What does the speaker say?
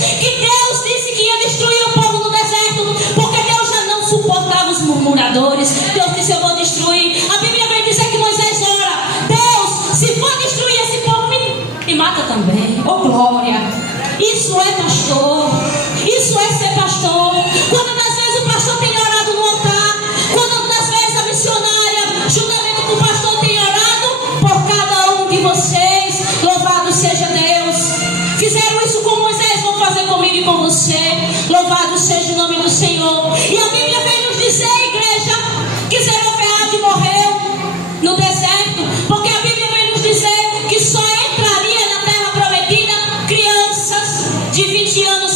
que Deus disse que ia destruir o povo no deserto, porque Deus já não suportava os murmuradores. Deus disse: eu vou destruir. A Bíblia vai dizer que Moisés ora: Deus, se for destruir esse povo, me mata também. Oh glória! Isso é pastor. Isso é ser pastor. Quando das vezes o pastor tem orado no altar, quando das vezes a missionária, juntamente com o pastor, tem orado por cada um de vocês. Louvado seja Deus. Fizeram isso com Moisés, vão fazer comigo e com você. Louvado seja o nome do Senhor. E a Bíblia vem nos dizer, igreja, que Zelofehade morreu no deserto, porque a Bíblia vem nos dizer que só entraria na terra prometida crianças de 20 anos